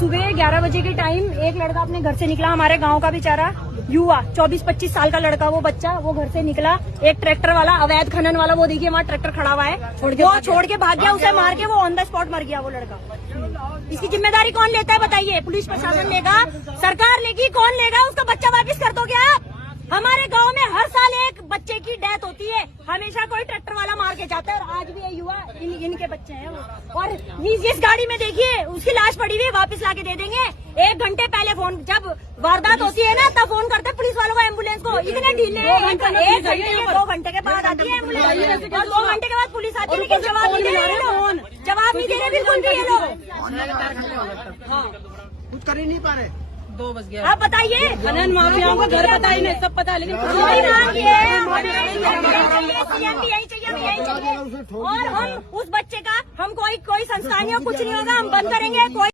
सुबह 11 बजे के टाइम एक लड़का अपने घर से निकला, हमारे गांव का बेचारा युवा 24-25 साल का लड़का, वो बच्चा वो घर से निकला। एक ट्रैक्टर वाला, अवैध खनन वाला, वो देखिए वहाँ ट्रैक्टर खड़ा हुआ है, वो छोड़ के भाग गया, उसे मार के वो ऑन द स्पॉट मर गया वो लड़का। इसकी जिम्मेदारी कौन लेता है बताइए? पुलिस प्रशासन लेगा, सरकार लेगी, कौन लेगा? उसका बच्चा वापस कर दोगे आप? हमारे गांव में हर साल एक बच्चे की डेथ होती है, हमेशा कोई ट्रैक्टर वाला मार के जाता है, और आज भी ये युवा इनके बच्चे हैं वो। और जिस गाड़ी में देखिए उसकी लाश पड़ी हुई, वापस लाके दे देंगे। 1 घंटे पहले फोन, जब वारदात होती है ना तब फोन करते पुलिस वालों को, एम्बुलेंस को। इतने ढीले हैं, 1 घंटे 2 घंटे के बाद आती है एम्बुलेंस, और 2 घंटे के बाद पुलिस आती है, लेकिन जवाब नहीं दे रहे लोग, जवाब नहीं दे रहे बिल्कुल भी ये लोग। हाँ, कुछ कर ही नहीं पा रहे। 2 बज गया। आप बताइए, खनन माफियाओं को घर पता ही नहीं, सब पता है, लेकिन कुछ सीएम भी यही चाहिए, हमें यही चाहिए। और हम उस बच्चे का, हम कोई संस्था नहीं हो, कुछ नहीं होगा, हम बंद करेंगे। कोई